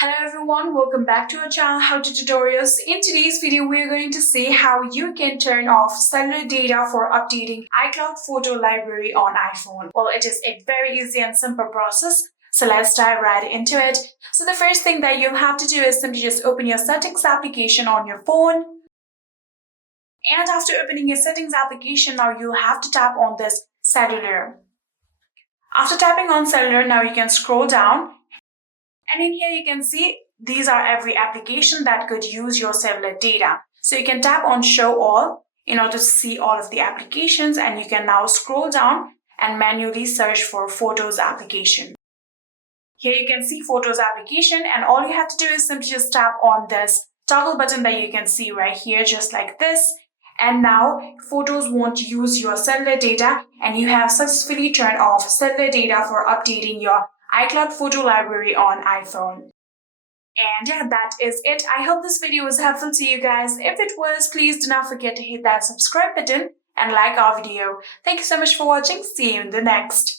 Hello everyone, welcome back to our channel How to Tutorials. In today's video, we're going to see how you can turn off cellular data for updating iCloud photo library on iPhone. Well, it is a very easy and simple process. So let's dive right into it. So the first thing that you'll have to do is simply just open your settings application on your phone. And after opening your settings application, now you'll have to tap on this cellular. After tapping on cellular, now you can scroll down. And in here you can see these are every application that could use your cellular data. So you can tap on show all in order to see all of the applications, and you can now scroll down and manually search for photos application. Here you can see photos application, and all you have to do is simply just tap on this toggle button that you can see right here, just like this. And now photos won't use your cellular data, and you have successfully turned off cellular data for updating your iCloud photo library on iPhone. And yeah, that is it. I hope this video was helpful to you guys. If it was, please do not forget to hit that subscribe button and like our video. Thank you so much for watching. See you in the next.